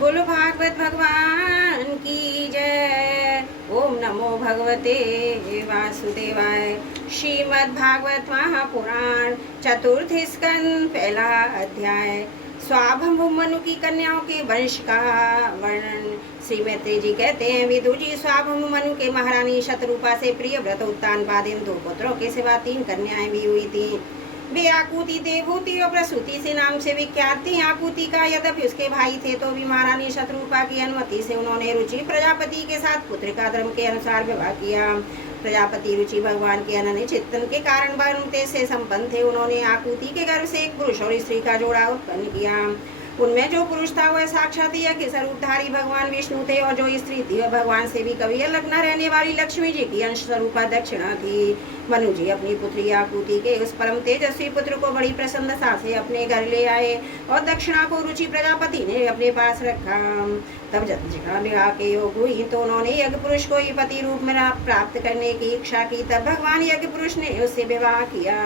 बोलो भागवत भगवान की जय। ओम नमो भगवते वासुदेवाय। श्रीमद् भागवत महापुराण चतुर्थ स्कंद पहला अध्याय। स्वाभंभु मनु की कन्याओं के वंश का वर्णन। श्री मैत्री जी कहते हैं, विदुर जी, स्वाभंभु मनु के महारानी शतरूपा से प्रिय व्रत उत्तानपादिन 2 पुत्रों के सिवा 3 कन्याएं भी हुई थी। वे आकुति, देवहूति और प्रसूति से नाम से विख्यात थी। आकुति का यद्यपि उसके भाई थे तो भी महारानी शतरूपा की अनुमति से उन्होंने रुचि प्रजापति के साथ पुत्र का धर्म के अनुसार विवाह किया। प्रजापति रुचि भगवान के अनन्य चिंतन के कारण बनते से संपन्न थे। उन्होंने आकुति के गर्भ से एक पुरुष और स्त्री का जोड़ा उत्पन्न किया। उनमें जो पुरुष था वह साक्षात यज्ञ स्वरूपधारी भगवान विष्णु थे, और जो स्त्री थी वह भगवान से भी कभी अलग न रहने वाली लक्ष्मी जी की अंश स्वरूपा दक्षिणा थी। मनु जी अपनी पुत्री आकुति के उस परम तेजस्वी पुत्र को बड़ी प्रसन्नता से अपने घर ले आए, और दक्षिणा को रुचि प्रजापति ने अपने पास रखा। तब जब दक्षिणा विवाह के योग हुई तो उन्होंने यज्ञ पुरुष को ही पति रूप में प्राप्त करने की इच्छा की। तब भगवान यज्ञ पुरुष ने उससे विवाह किया।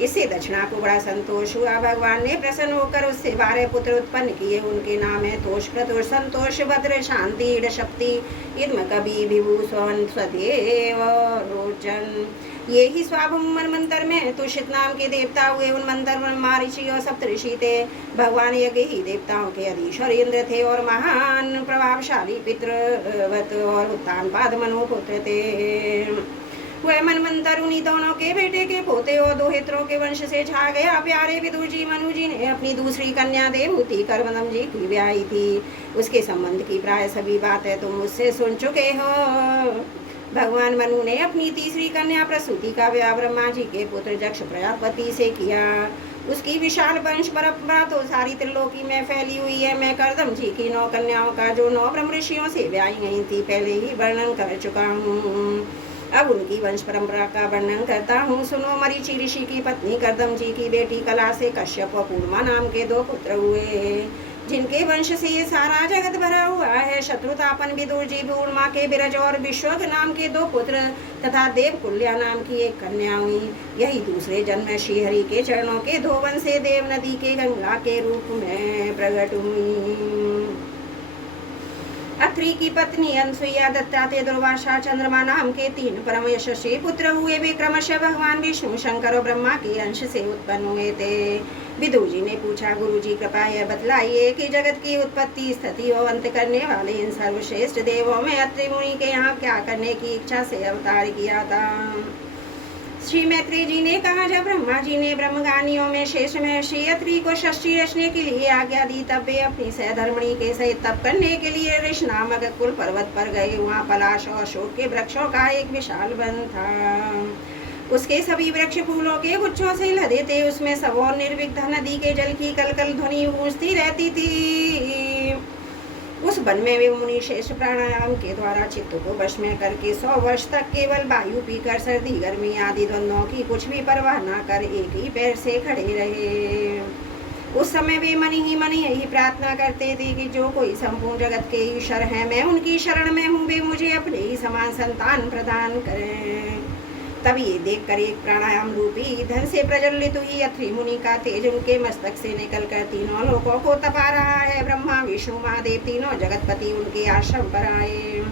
इससे दक्षिणा को बड़ा संतोष हुआ। भगवान ने प्रसन्न होकर उससे 12 पुत्र उत्पन्न किए। उनके नाम है तोष, क्रतुर, संतोष, भद्र, शांति, ईडशक्ति, इद्म, कवि, विभु, स्ववन, स्वदेव, रोचन। ये ही स्वाभम मनमंत्र में तुषित नाम के देवता हुए। उन मंत्र में महर्षि और सप्तऋषि थे। भगवान यज्ञ ही देवताओं के अधीश्वर इंद्र थे, और महान प्रभावशाली पितृवत और उत्तानपाद मनु पुत्र थे। वह मनमंत्र उन्हीं दोनों के बेटे के पोते और दोहित्रों के वंश से छा गया। प्यारे विदुर जी, मनु जी ने अपनी दूसरी कन्या देवहूति कर्मदम जी की ब्याही थी। उसके संबंध की प्राय सभी बातें तुम मुझसे सुन चुके हो। भगवान मनु ने अपनी तीसरी कन्या प्रसूति का विवाह ब्रह्मा जी के पुत्र जक्ष प्रजापति से किया। उसकी विशाल वंश परंपरा तो सारी त्रिलोकी में फैली हुई है। मैं कर्दम जी की 9 कन्याओं का, जो 9 ब्रह्म ऋषियों से ब्याही गई थी, पहले ही वर्णन कर चुका हूँ। अब उनकी वंश परंपरा का वर्णन करता हूँ, सुनो। मरीचि ऋषि की पत्नी कर्दम जी की बेटी कला से कश्यप और पूर्णमा नाम के 2 पुत्र हुए, जिनके वंश से ये सारा जगत भरा हुआ है। शत्रुतापन विदुर जी, पूर्णमा के बिरज और विश्वक नाम के 2 पुत्र तथा देवकुल्या नाम की 1 कन्या हुई। यही दूसरे जन्म में श्रीहरि के चरणों के धोवन से देव नदी के गंगा के रूप में प्रकट हुई। अत्रि की पत्नी अनसुईया, दत्तात्रेय, दुर्वासा, चंद्रमा नाम के 3 परम यशस्वी पुत्र हुए। वे क्रमशः भगवान विष्णु, शंकर और ब्रह्मा के अंश से उत्पन्न हुए थे। विदुर जी ने पूछा, गुरु जी कृपया यह बतलाइए कि जगत की उत्पत्ति, स्थिति और अंत करने वाले इन सर्वश्रेष्ठ देवों में अत्रि मुनि के यहाँ क्या करने की इच्छा से अवतार किया था। श्री मैत्री जी ने कहा, जब ब्रह्मा जी ने ब्रह्मगानियों में शेष महर्षि अत्रि को षष्ठी रचने के लिए आज्ञा दी, तब वे अपनी सहधर्मणी के सहित तप करने के लिए ऋष नामक कुल पर्वत पर गए। वहाँ पलाश और अशोक के वृक्षों का एक विशाल वन था। उसके सभी वृक्ष फूलों के गुच्छों से लदे थे। उसमें सब और निर्विघ्न नदी के जल की कलकल ध्वनि गूंजती रहती थी। उस वन में वे मुनि शेष प्राणायाम के द्वारा चित्त को वश में करके 100 वर्ष तक केवल वायु पीकर सर्दी गर्मी आदि द्वंद्वों की कुछ भी परवाह न कर एक ही पैर से खड़े रहे। उस समय वे मन ही यही प्रार्थना करते थे कि जो कोई संपूर्ण जगत के ईश्वर हैं, मैं उनकी शरण में हूँ, वे मुझे अपने ही समान संतान प्रदान करें। तब ये देखकर एक प्राणायाम रूपी धन से प्रज्वलित हुई अत्रि मुनि का तेज उनके मस्तक से निकलकर 3 लोकों को तपा रहा है। ब्रह्मा, विष्णु, महादेव, 3 जगतपति उनके आश्रम पर आए।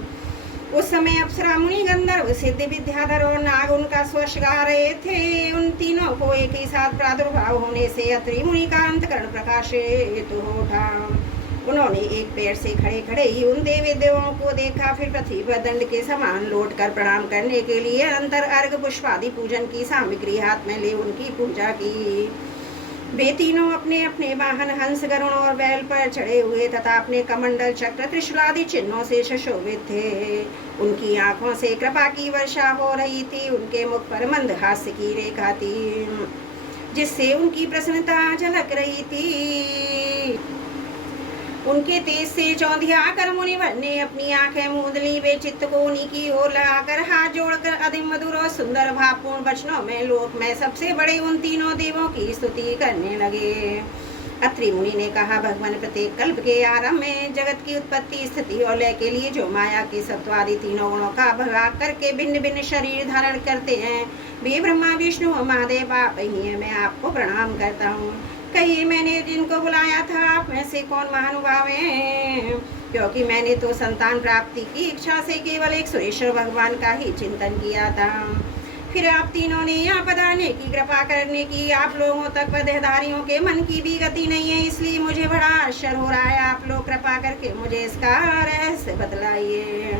उस समय अप्सरा, मुनि, गंधर्व, सिद्ध, विद्याधर और नाग उनका स्पर्श गा रहे थे। उन तीनों को एक ही साथ प्रादुर्भाव होने से अत्रि मुनि का अंतकरण प्रकाशित हो उठा। उन्होंने एक पैर से खड़े खड़े ही उन देवों को देखा। फिर पृथ्वी पर दंड के समान लौटकर प्रणाम करने के लिए अंतर अर्घ पुष्पादि पूजन की सामग्री हाथ में ले उनकी पूजा की। वे तीनों अपने अपने वाहन हंस, गरुण और बैल पर चढ़े हुए तथा अपने कमंडल, चक्र, त्रिशूलादि चिन्हों से सुशोभित थे। उनकी आंखों से कृपा की वर्षा हो रही थी। उनके मुख पर मंद हास्य की रेखा थी, जिससे उनकी प्रसन्नता झलक रही थी। उनके तेज से चौंधिया कर मुनिवर ने अपनी आंखें मूंद ली। वे चित्त को उन्हीं की ओर लगाकर हाथ जोड़कर अधिक मधुर और सुंदर भावपूर्ण वचनों में लोक में सबसे बड़े उन 3 देवों की स्तुति करने लगे। अत्रि मुनि ने कहा, भगवान प्रत्येक कल्प के आरंभ में जगत की उत्पत्ति, स्थिति और लय के लिए जो माया के सत्वादि 3 गुणों का भगाग करके भिन्न भिन्न शरीर धारण करते हैं, वे ब्रह्मा, विष्णु और महादेव आप ही हैं। मैं आपको प्रणाम करता हूँ। कहिए, मैंने जिनको बुलाया था आप में से कौन महानुभाव हैं? क्योंकि मैंने तो संतान प्राप्ति की इच्छा से केवल एक सुरेश्वर भगवान का ही चिंतन किया था। फिर आप तीनों ने यहाँ पधारने की कृपा करने की, आप लोगों तक पदेधारियों के मन की भी गति नहीं है, इसलिए मुझे बड़ा आश्चर्य हो रहा है। आप लोग कृपा करके मुझे इसका रहस्य बतलाइए।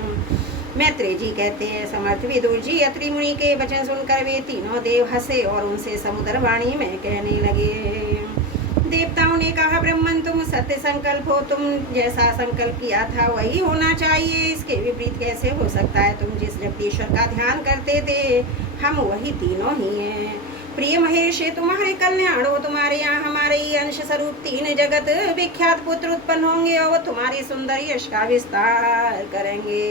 मैत्रेय जी कहते हैं, समर्थ विदुर जी, अत्रि मुनि के वचन सुनकर वे तीनों देव हंसे और उनसे समुद्र वाणी में कहने लगे। देवताओं ने कहा, ब्रह्मन तुम सत्य संकल्प हो, तुम जैसा संकल्प किया था वही होना चाहिए, इसके विपरीत कैसे हो सकता है। तुम जिस जगदीश्वर का ध्यान करते थे हम वही तीनों ही हैं। प्रिय महेश, तुम्हारे कल्याण हो, तुम्हारे यहाँ हमारे ही अंश स्वरूप तीन जगत विख्यात पुत्र उत्पन्न होंगे और वो तुम्हारी सुंदर यश का विस्तार करेंगे।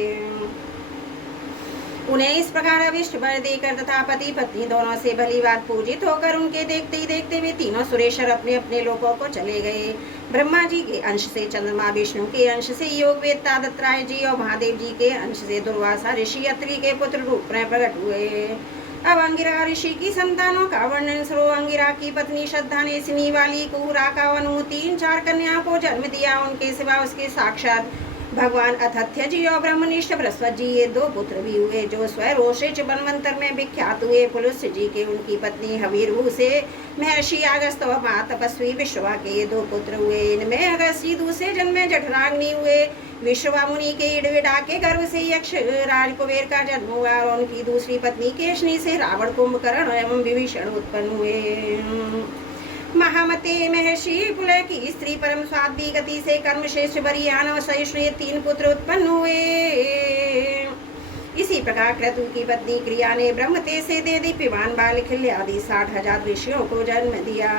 उन्हें इस प्रकार अविष्ट वर देकर तथा पति पत्नी दोनों से भली बात पूजित होकर उनके देखते ही देखते वे तीनों सुरेश्वर अपने अपने लोकों को चले गए। ब्रह्मा जी के अंश से चंद्रमा, विष्णु के अंश से योग वेत्ता दत्तात्रेय जी और महादेव जी के अंश से दुर्वासा ऋषि अत्रि के पुत्र रूप में प्रकट हुए। अब अंगिरा ऋषि की संतानों का वर्णन सुनो। अंगिरा की पत्नी श्रद्धा ने सिनी वाली कुहरा का वनु 3-4 कन्याओं को जन्म दिया। उनके सिवा उसके साक्षात भगवान अथथ्य जी और ब्रह्मनिष्ठ बृहस्पति जी ये 2 पुत्र भी हुए, जो स्वयं रोषिच बनवंतर में विख्यात हुए। पुलुस्य जी के उनकी पत्नी हवीरु से महर्षि अगस्त्य और महातपस्वी विश्वा के ये 2 पुत्र हुए। इनमें अगस्त्य जी दूसरे जन्म में जठराग्नि हुए। विश्वा मुनि के इड़विड़ा के गर्भ से यक्ष राज कुबेर का जन्म हुआ और उनकी दूसरी पत्नी केशनी से रावण, कुंभकर्ण एवं विभीषण उत्पन्न हुए। महामते महर्षि पुलह की स्त्री परम स्वाध्वी गति से कर्मश्रेष्ठ बरियान और सहिष्णु 3 पुत्र उत्पन्न हुए। इसी प्रकार क्रतु की पत्नी क्रिया ने ब्रह्मते से दे दीप्यमान बालखिल्य आदि 60,000 ऋषियों को जन्म दिया।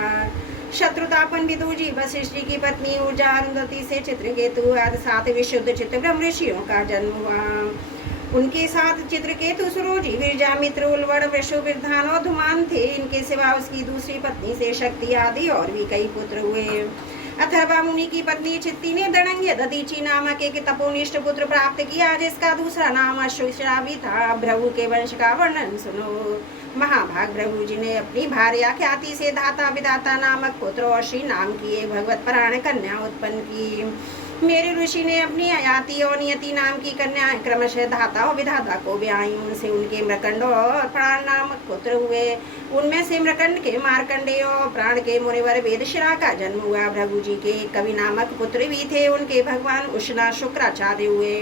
शत्रुतापन विदुर जी वशिष्ठ जी की पत्नी ऊर्जा अरुंधति से चित्रकेतु आदि 7 विशुद्ध चित्त ब्रह्म ऋषियों का जन्म हुआ। उनके साथ चित्रकेतु, सुरोजी, विरजामित्र, उल्वड़, वृषुवृद्धान और धुमान थे। इनके सिवा उसकी दूसरी पत्नी से शक्ति आदि और भी कई पुत्र हुए। अथर्वा मुनि की पत्नी चित्ती ने दणंग्य दधीची नामक एक तपोनिष्ठ पुत्र प्राप्त किया, जिसका दूसरा नाम अश्वश्रावी था। भृगु के वंश का वर्णन सुनो। महाभाग भृगु जी ने अपनी भार्या ख्याति से धाता विधाता नामक पुत्र और श्री नाम की एक भगवत परायण कन्या उत्पन्न की। मेरे ऋषि ने अपनी अयाति और नियति नाम की कन्याएं क्रमशः धाता और विधाता को ब्याई। उनसे उनके मृकंड और प्राण नामक पुत्र हुए। उनमें से मृकंड के मार्कंडेय और प्राण के मुनिवर वेदशिरा का जन्म हुआ। भृगु जी के कवि नामक पुत्र भी थे। उनके भगवान उष्णा शुक्राचार्य हुए।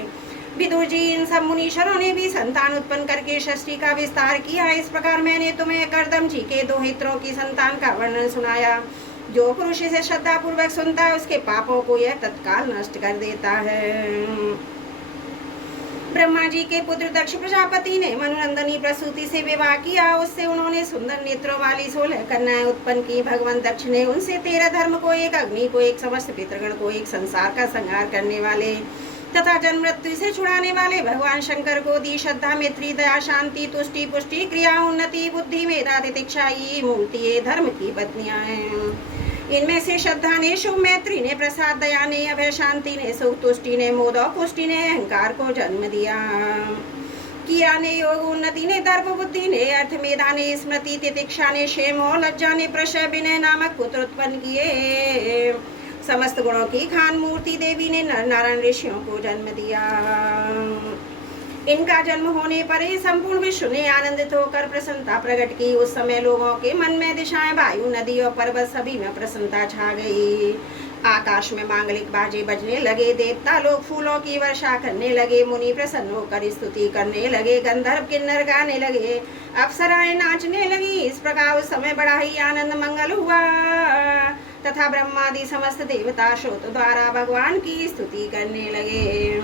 विदुर जी, इन सब मुनीश्वरों ने भी संतान उत्पन्न करके सृष्टि का विस्तार किया। इस प्रकार मैंने तुम्हें कर्दम जी के 2 हित्रों की संतान का वर्णन सुनाया। जो पुरुष इसे श्रद्धा पूर्वक सुनता है उसके पापों को यह तत्काल नष्ट कर देता है। ब्रह्मा जी के पुत्र दक्ष प्रजापति ने मनुनंदनी प्रसूति से विवाह किया। उससे उन्होंने सुंदर नेत्रों वाली 16 कन्याएं उत्पन्न की। भगवान दक्ष ने उनसे 13 धर्म को, एक अग्नि को, एक समस्त पितृगण को, एक संसार का संहार करने वाले तथा जन्म मृत्यु से छुड़ाने वाले भगवान शंकर को दी। श्रद्धा, मैत्री, दया, शांति, तुष्टि, पुष्टि, क्रिया, उन्नति, बुद्धि, मेधा, तितिक्षा ये मूर्ति ये धर्म की पत्नियां हैं। इनमें से श्रद्धा ने शुभ, मैत्री ने प्रसाद, दया ने अभय, शांति ने सुख, तुष्टि ने मोद और पुष्टि ने अहंकार को जन्म दिया। किया ने योग, उन्नति ने दर्प, बुद्धि ने अर्थ, मेधा ने स्मृति, तितिक्षा ने क्षेम और लज्जा ने प्रशय, विनय नामक पुत्र उत्पन्न किए। समस्त गुणों की खान मूर्ति देवी ने नर नारायण ऋषियों को जन्म दिया। इनका जन्म होने पर ही संपूर्ण विश्व ने आनंदित होकर प्रसन्नता प्रकट की। उस समय लोगों के मन में दिशाएं, वायु, नदी और पर्वत सभी में प्रसन्नता छा गई। आकाश में मांगलिक बाजे बजने लगे। देवता लोग फूलों की वर्षा करने लगे। मुनि प्रसन्न होकर स्तुति करने लगे। गंधर्व किन्नर गाने लगे। अप्सराएं नाचने लगी। इस प्रकार उस समय बड़ा ही आनंद मंगल हुआ तथा ब्रह्मादि समस्त देवता श्रोत द्वारा भगवान की स्तुति करने लगे।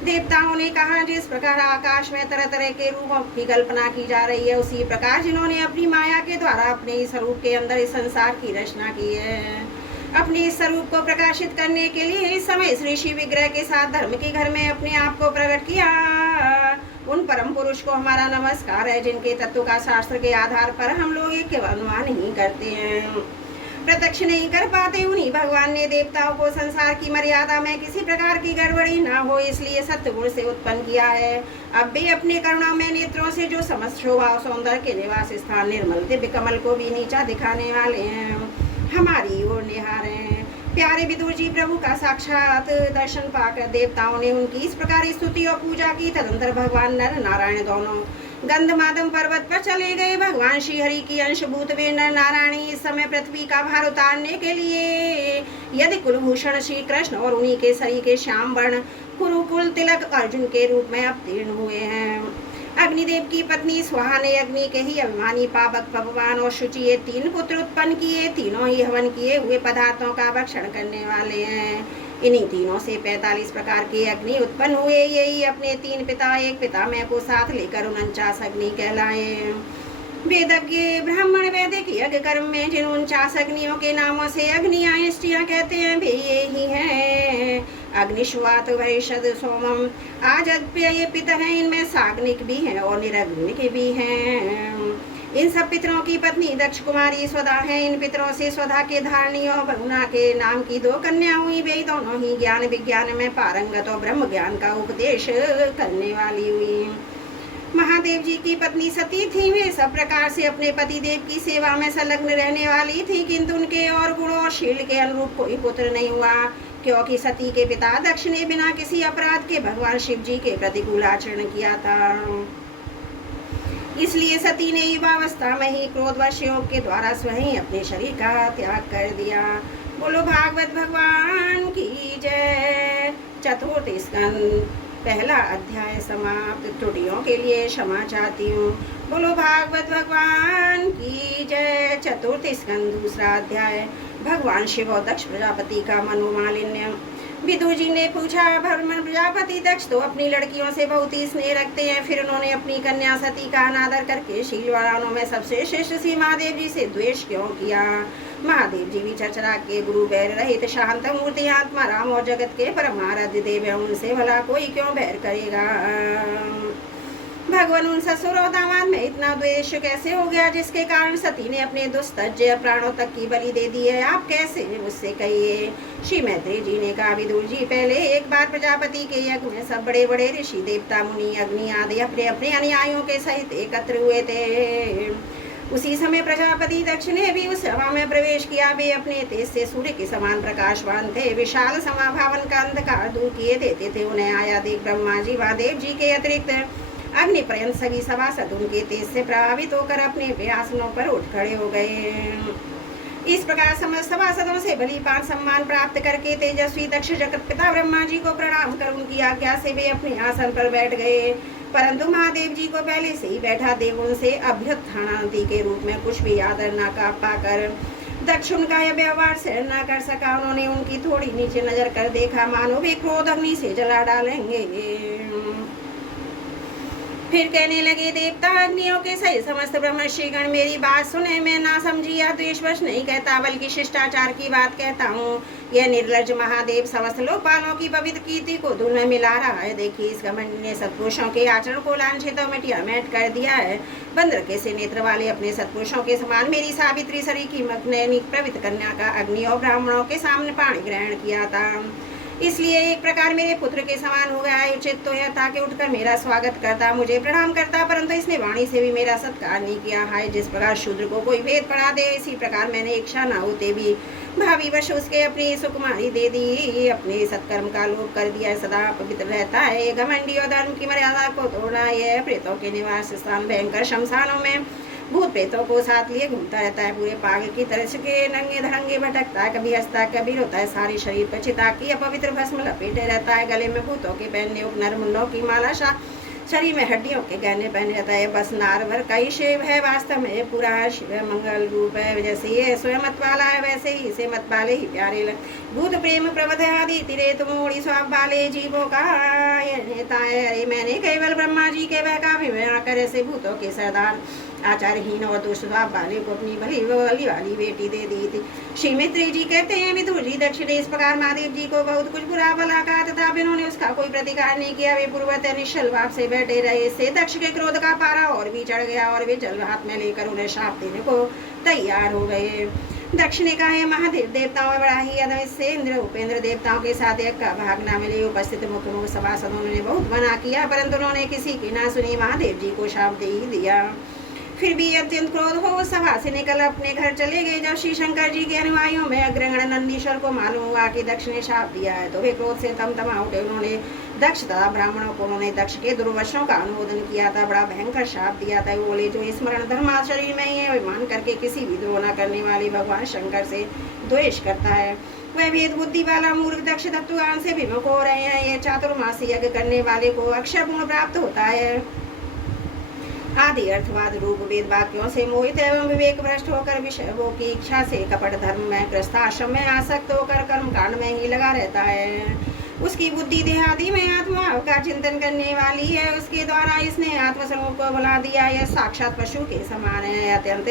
देवताओं ने कहा, जिस प्रकार आकाश में तरह तरह के रूपों की कल्पना की जा रही है, उसी प्रकार जिन्होंने अपनी माया के द्वारा अपने स्वरूप के अंदर इस संसार की रचना की है, अपने इस स्वरूप को प्रकाशित करने के लिए इस समय इस ऋषि विग्रह के साथ धर्म के घर में अपने आप को प्रकट किया। उन परम पुरुष को हमारा नमस्कार है, जिनके तत्व का शास्त्र के आधार पर हम लोग एक अनुमान ही करते हैं, प्रत्यक्ष नहीं कर पाते। उन्हीं भगवान ने देवताओं को संसार की मर्यादा में किसी प्रकार की गड़बड़ी ना हो इसलिए सत्य गुण से उत्पन्न किया है। अब भी अपने करुणा में नेत्रों से जो समस्त शोभा और सौंदर्य के निवास स्थान निर्मल दिव्य कमल को भी नीचा दिखाने वाले हैं, हमारी ओर निहारें। प्यारे विदुर जी, प्रभु का साक्षात दर्शन पाकर देवताओं ने उनकी इस प्रकार स्तुति और पूजा की। तदंतर भगवान नर नारायण दोनों गंधमादम पर्वत पर चले गए। भगवान श्री हरि की अंशभूत वे नर नारायण इस समय पृथ्वी का भार उतारने के लिए यदि कुलभूषण श्री कृष्ण और उन्हीं के शरीर के श्याम वर्ण कुरुकुल तिलक अर्जुन के रूप में अवतीर्ण हुए हैं। अग्निदेव की पत्नी स्वाहा ने अग्नि के ही अभिमानी पावक पवमान और शुचि ये 3 पुत्र उत्पन्न किए। तीनों ही हवन किए हुए पदार्थों का भक्षण करने वाले हैं। इन्हीं तीनों से 45 प्रकार के अग्नि उत्पन्न हुए। यही अपने 3 पिता एक पितामह को साथ लेकर 49 अग्नि कहलाए। वेदज्ञ ब्राह्मण वैदिक यज्ञ कर्म में जिन 49 अग्नियों के नामों से अग्नियाष्टियां कहते हैं वे ये ही हैं। अग्निश्वात वैषद सोमम आजप्य ये पितर हैं। इनमें साग्निक भी हैं और निरग्निक भी हैं। इन सब पितरों की पत्नी दक्ष कुमारी स्वधा है। इन पितरों से स्वधा के धारणी और वरुणा के नाम की 2 कन्या हुई। वे दोनों ही ज्ञान विज्ञान में पारंगत और ब्रह्म ज्ञान का उपदेश करने वाली हुई। महादेव जी की पत्नी सती थी। वे सब प्रकार से अपने पति देव की सेवा में संलग्न रहने वाली थी, किंतु उनके और गुणों और शील के अनुरूप कोई पुत्र नहीं हुआ, क्योंकि सती के पिता दक्ष ने बिना किसी अपराध के भगवान शिव जी के प्रतिकूल आचरण किया था। इसलिए सती ने युवावस्था में ही क्रोधवश योग के द्वारा स्वयं अपने शरीर का त्याग कर दिया। बोलो भागवत भगवान की जय। चतुर्थ स्कंद पहला अध्याय समाप्त। त्रुटियों के लिए क्षमा चाहती हूँ। बोलो भागवत भगवान की जय। चतुर्थ स्कंद दूसरा अध्याय। भगवान शिव और दक्ष प्रजापति का मनोमालिन्य। विदुर जी ने पूछा, भगवान प्रजापति दक्ष तो अपनी लड़कियों से बहुत ही स्नेह रखते हैं, फिर उन्होंने अपनी कन्या सती का अनादर करके शीलवानों में सबसे श्रेष्ठ श्री महादेव जी से द्वेष क्यों किया? महादेव जी भी चचरा के गुरु बैर रहित शांत मूर्ति आत्मा राम और जगत के परमाराध्य देव है, उनसे भला कोई क्यों बैर करेगा? भगवान उन ससुर और दामाद में इतना द्वेष कैसे हो गया जिसके कारण सती ने अपने दुस्तज्य प्राणों तक की बलि दे दी है? आप कैसे मुझसे कहिए। श्री मैत्री जी ने कहा, विदुर जी, पहले एक बार प्रजापति के यज्ञ में सब बड़े बड़े ऋषि देवता मुनि अग्नि आदि अपने अपने अनुयायियों के सहित एकत्र हुए थे। उसी समय प्रजापति दक्ष ने भी उस सभा में प्रवेश किया। वे अपने तेज से सूर्य के समान प्रकाशवान थे। विशाल समाभावन का अंधकार दूर किए देते थे। उन्हें आया देख ब्रह्मा जी महादेव जी के अतिरिक्त अग्नि पर्यंत सभी सभासद उनके तेज से प्रभावित होकर अपने आसनों पर उठ खड़े हो गए। इस प्रकार समस्त सभासदों से बलिपान सम्मान प्राप्त करके तेजस्वी दक्ष जगत पिता ब्रह्मा जी को प्रणाम कर उनकी आज्ञा से वे अपने आसन पर बैठ गए। परंतु महादेव जी को पहले से ही बैठा देव उनसे अभ्युत्थानांति के रूप में कुछ भी आदर न का पाकर दक्ष उनका यह व्यवहार सहन न कर सका। उन्होंने उनकी थोड़ी नीचे नजर कर देखा, मानो वे क्रोध अग्नि से जला डालेंगे। फिर कहने लगे, देवता अग्नियों के सही समस्त ब्रह्मर्षिगण मेरी बात सुने। मैं ना समझी या द्वेषवश नहीं कहता, बल्कि शिष्टाचार की बात कहता हूँ। यह निर्लज्ज महादेव समस्त लोकपालों की पवित्र कीर्ति को धूल में मिला रहा है। देखिए, इस घमंड ने सत्पुरुषों के आचरण को लांछित और मिटियामेट कर दिया है। बंदर के से नेत्र वाले अपने सत्पुरुषों के समान मेरी सावित्री सरी की मखनैनी पवित्र कन्या का अग्नि और ब्राह्मणों के सामने पाणी ग्रहण किया था। इसलिए एक प्रकार मेरे पुत्र के समान हो गया है। उचित तो यह था कि उठकर मेरा स्वागत करता, मुझे प्रणाम करता, परंतु इसने वाणी से भी मेरा सत्कार नहीं किया है। जिस प्रकार शूद्र को कोई भेद पढ़ा दे, इसी प्रकार मैंने इच्छा न होते भी भावीवश उसके अपनी सुकुमारी दे दी। अपने सत्कर्म का लोप कर दिया, सदा पवित्र रहता है। घमंडी और धर्म की मर्यादा को तोड़ना यह प्रेतों के निवास स्थान भयंकर शमशानों में भूत प्रेतों को साथ लिए घूमता रहता है। पूरे पागल की तरह से नंगे धड़ंगे भटकता है, कभी हंसता है कभी रोता है। सारे शरीर पर चिता की अपवित्र भस्म लपेटे रहता है। गले में भूतों के पहनने उपनर मुंडों की माला शरीर में हड्डियों के गहने पहने रहता है। बस नारवर का ही शिव है, वास्तव में पूरा शिव मंगल रूप है। जैसे ये स्वयं मत वाला है, वैसे ही इसे मत वाले ही प्यारे लग। भूत प्रेम प्रबध आदि तिरे तुमोड़ी स्वाब वाले जीवों का नेता है। अरे मैंने केवल ब्रह्मा जी के वह का विवरण कर ऐसे भूतों के सरदार आचारहीन और दुष्ट स्वभाव वाले को अपनी भली वाली बेटी दे दी थी। श्री मित्री जी कहते हैं, विदुर जी दक्ष ने इस प्रकार महादेव जी को बहुत कुछ बुरा भला कहा तथा इन्होंने उसका कोई प्रतिकार नहीं किया। वे पूर्वतः निश्चल भाव से बैठे रहे। इससे दक्ष के क्रोध का पारा और भी चढ़ गया और वे जल हाथ में लेकर उन्हें शाप देने को तैयार हो गए। दक्ष ने कहा, महादेव देवताओं में बड़ा ही अदम, इससे इंद्र उपेंद्र देवताओं के साथ एक का भाग न मिले। उपस्थित मुख्य मुख्य सभासदों ने बहुत मना किया, परंतु उन्होंने किसी की ना सुनी। महादेव जी को शाप दे ही दिया। फिर भी अत्यंत क्रोध हो सभा से निकल अपने घर चले गए। जब श्री शंकर जी के अनुयायियों में अग्रगण नंदीश्वर को मालूम हुआ कि दक्ष ने शाप दिया है तो वे क्रोध से तमतमा उठे। उन्होंने दक्ष तथा ब्राह्मणों को उन्होंने दक्ष के दुर्वशों का अनुमोदन किया था, बड़ा भयंकर शाप दिया था। बोले जो स्मरण धर्मा शरीर में ही है अभिमान करके किसी भी द्रोह न करने वाले भगवान शंकर से द्वेष करता है, वह भेद बुद्धि वाला मूर्ख दक्ष तत्वज्ञान से विमुख हो रहे हैं। यह चातुर्मासी यज्ञ करने वाले को अक्षय गुण प्राप्त होता है। आदि अर्थवाद रूप वेद वाक्यों से मोहित एवं विवेक भ्रष्ट होकर विषयों की इच्छा से कपट धर्म में गृहस्थाश्रम में आसक्त होकर कर्म कांड में ही लगा रहता है। उसकी बुद्धि देहादि में आत्मा का चिंतन करने वाली है, उसके द्वारा इसने आत्मस्वरूप को बुला दिया। यह साक्षात पशु के समान है, अत्यंत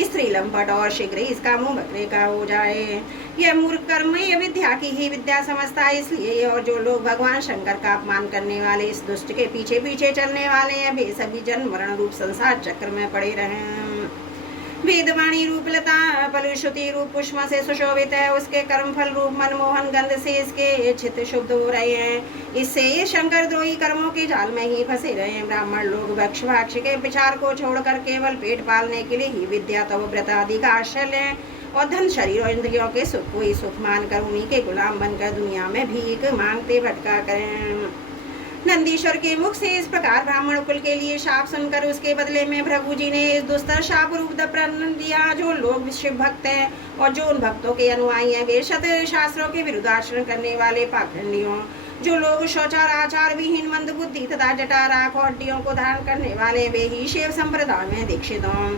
स्त्री लंपट और शीघ्र ही इसका मुंह बकरे का हो जाए। यह मूर्ख कर्म यह विद्या की ही विद्या समझता है, इसलिए और जो लोग भगवान शंकर का अपमान करने वाले इस दुष्ट के पीछे पीछे चलने वाले हैं वे सभी जन्म मरण रूप संसार चक्र में पड़े रहे। वेदवाणी रूप लता फलश्रुति रूप पुष्प से सुशोभित है, उसके कर्म फल रूप मनमोहन गंध से इसके चित्त शुद्ध हो रहे हैं। इससे ये शंकर द्रोही कर्मों के जाल में ही फंसे रहे हैं। ब्राह्मण लोग भक्ष भाक्ष के विचार को छोड़कर केवल पेट पालने के लिए ही विद्या तव व्रत आदि का आश्रय लें और धन शरीर और इंद्रियों के सुख को ही सुख मानकर उन्हीं के गुलाम बनकर दुनिया में भीख मांगते भटका करें। नंदीश्वर के मुख से इस प्रकार ब्राह्मण कुल के लिए शाप सुनकर उसके बदले में भृगु जी ने इस दुस्तर शाप रूप प्रण दिया। जो लोग शिव भक्त हैं और जो उन भक्तों के अनुयायी हैं वे सत शास्त्रों के विरुद्ध आचरण करने वाले पाखंडियों, जो लोग शौचार आचार विहीन मंद बुद्धि तथा जटारा हड्डियों को धारण करने वाले वे ही शिव संप्रदाय में दीक्षित हों,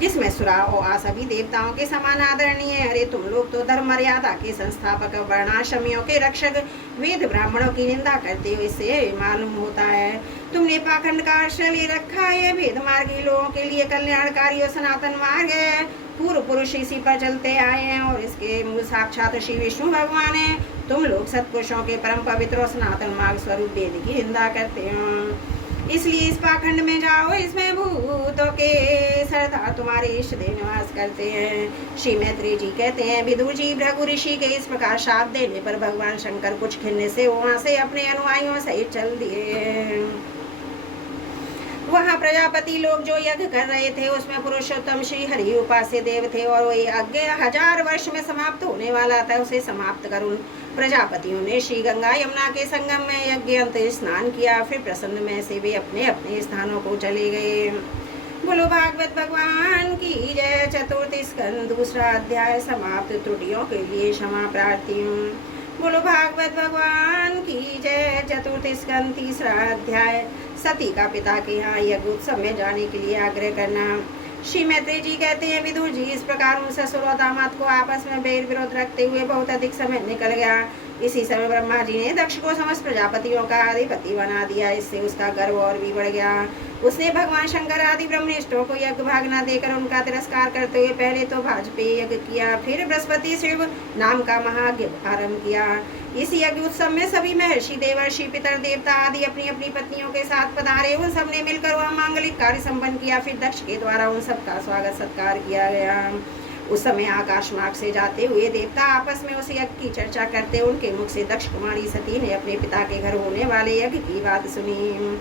जिसमें सुरा और सभी देवताओं के समान आदरणीय है। अरे तुम लोग तो धर्म मर्यादा के संस्थापक वर्णाश्रमियों के रक्षक वेद ब्राह्मणों की निंदा करते हो, इससे मालूम होता है तुमने पाखंड का आश्रय ले रखा है। वेद मार्गी लोगों के लिए कल्याणकारी और सनातन मार्ग है, पूर्व पुरुष इसी पर चलते आए हैं और इसके मूल साक्षात श्री विष्णु भगवान है। तुम लोग सत्पुरुषों के परम पवित्र और सनातन मार्ग स्वरूप वेद की निंदा करते हो, इसलिए इस पाखंड में जाओ, इसमें भूतों के सरदार तुम्हारे इष्ट देव निवास करते हैं। श्री मैत्री जी कहते हैं विदुर जी भृगु ऋषि के इस प्रकार शाप देने पर भगवान शंकर कुछ खिन्ने से वहां से अपने अनुयायियों सहित चल दिए। वहाँ प्रजापति लोग जो यज्ञ कर रहे थे उसमें पुरुषोत्तम श्री हरि उपास्य देव थे और वही यज्ञ 1000 वर्ष में समाप्त होने वाला था। उसे समाप्त कर उन प्रजापतियों ने श्री गंगा यमुना के संगम में यज्ञ अंत स्नान किया। फिर प्रसन्न में से वे अपने अपने स्थानों को चले गए। बोलो भागवत भगवान की जय। चतुर्थ स्कंद दूसरा अध्याय समाप्त। त्रुटियों के लिए क्षमा प्रार्थी हूँ। बोलो भागवत भगवान की जय। चतुर्थ स्कंद तीसरा अध्याय। सती का पिता के यहाँ यज्ञ उत्सव में जाने के लिए आग्रह करना। श्री मैत्री जी कहते हैं विदुर जी इस प्रकार उन ससुर और दामाद को आपस में बैर विरोध रखते हुए बहुत अधिक समय निकल गया। इसी समय ब्रह्मा जी ने दक्ष को समस्त प्रजापतियों का अधिपति बना दिया। इससे उसका गर्व और भी बढ़ गया। उसने भगवान शंकर आदि ब्रह्मनिष्ठों को यज्ञ भाग न देकर उनका तिरस्कार करते हुए पहले तो वाजपेयी यज्ञ किया, फिर बृहस्पति शिव नाम का महायज्ञ आरंभ किया। इस यज्ञ उत्सव में सभी महर्षि देवर्षि पितर देवता आदि अपनी अपनी पत्नियों के साथ पधारे। उन सब ने मिलकर वह मांगलिक कार्य संपन्न किया। फिर दक्ष के द्वारा उन सबका स्वागत सत्कार किया गया। उस समय आकाश मार्ग से जाते हुए देवता आपस में उस यज्ञ की चर्चा करते। उनके मुख से दक्ष कुमारी सती ने अपने पिता के घर होने वाले यज्ञ की बात सुनी।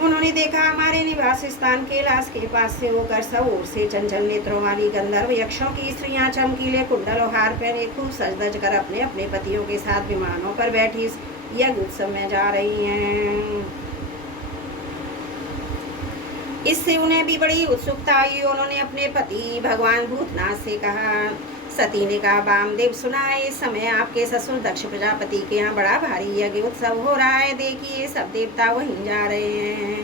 उन्होंने देखा हमारे निवास स्थान कैलाश के पास से होकर सब ओर से चंचल नेत्रों वाली गंधर्व यक्षों की स्त्रियां चमकीले कुंडल और हार पहने खूब सज धज कर अपने अपने पतियों के साथ विमानों पर बैठी यज्ञ उत्सव में जा रही हैं। इससे उन्हें भी बड़ी उत्सुकता आई। उन्होंने अपने पति भगवान भूतनाथ से कहा। सती ने कहा वामदेव सुना है इस समय आपके ससुर दक्ष प्रजापति के यहाँ बड़ा भारी यज्ञ उत्सव हो रहा है। देखिए सब देवता वहीं जा रहे हैं।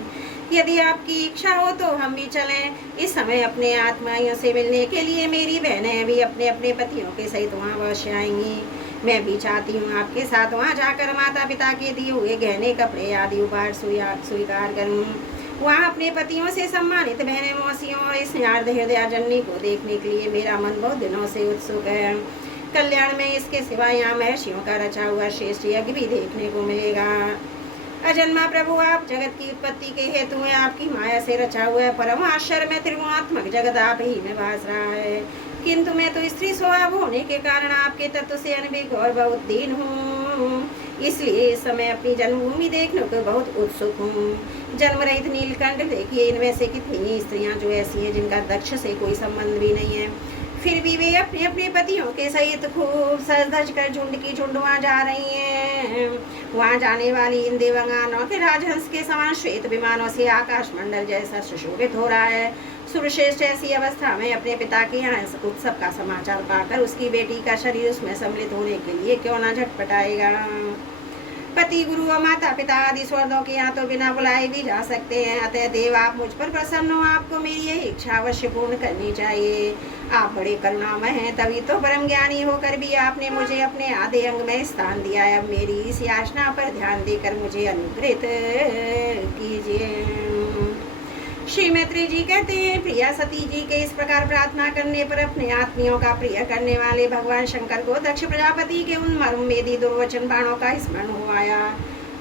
यदि आपकी इच्छा हो तो हम भी चलें। इस समय अपने आत्माइयों से मिलने के लिए मेरी बहनें भी अपने अपने पतियों के सहित वहाँ अवश्य आएंगी। मैं भी चाहती हूँ आपके साथ वहाँ जाकर माता पिता के दिए हुए गहने कपड़े आदि उपहार स्वीकार करूँ। वहाँ अपने पतियों से सम्मानित बहने मौसियों और इस हृदय जननी को देखने के लिए मेरा मन बहुत दिनों से उत्सुक है। कल्याण में इसके सिवा यहाँ महर्षियों का रचा हुआ श्रेष्ठ यज्ञ भी देखने को मिलेगा। अजन्मा प्रभु आप जगत की उत्पत्ति के हेतु में आपकी माया से रचा हुआ है परम आश्चर्य में त्रिगुणात्मक जगत आप ही में भास रहा है। किंतु मैं तो स्त्री स्वभाव होने के कारण आपके तत्व से अनभिज्ञ और बहुत दीन हूँ। इसलिए इस समय अपनी जन्मभूमि देखने को बहुत उत्सुक हूँ। जन्म रहित नीलकंठ, देखिए इनमें से कितनी स्त्रियां जो ऐसी हैं जिनका दक्ष से कोई संबंध भी नहीं है, फिर भी वे अपने अपने पतियों के सहित खूब सज धज कर झुंड की झुंड वहाँ जा रही हैं। वहाँ जाने वाली इन देवंगानों के राजहंस के समान श्वेत विमानों से आकाश मंडल जैसा सुशोभित हो रहा है। सुरश्रेष्ठ ऐसी अवस्था में अपने पिता के यहाँ इस उत्सव का समाचार पाकर उसकी बेटी का शरीर उसमें सम्मिलित होने के लिए क्यों न झटपटाएगा। पति, गुरु और माता पिता आदि स्वर्गों के यहाँ तो बिना बुलाए भी जा सकते हैं। अतः देव आप मुझ पर प्रसन्न हो, आपको मेरी यह इच्छा अवश्य पूर्ण करनी चाहिए। आप बड़े करुणामय हैं, तभी तो परम ज्ञानी होकर भी आपने मुझे अपने आधे अंग में स्थान दिया है। अब मेरी इस याचना पर ध्यान देकर मुझे अनुग्रहित कीजिए। श्री मैत्री जी कहते हैं, प्रिया सती जी के इस प्रकार प्रार्थना करने पर अपने आत्मियों का प्रिय करने वाले भगवान शंकर को दक्ष प्रजापति के उन मर्मवेदी दुर्वचन बाणों का स्मरण हो आया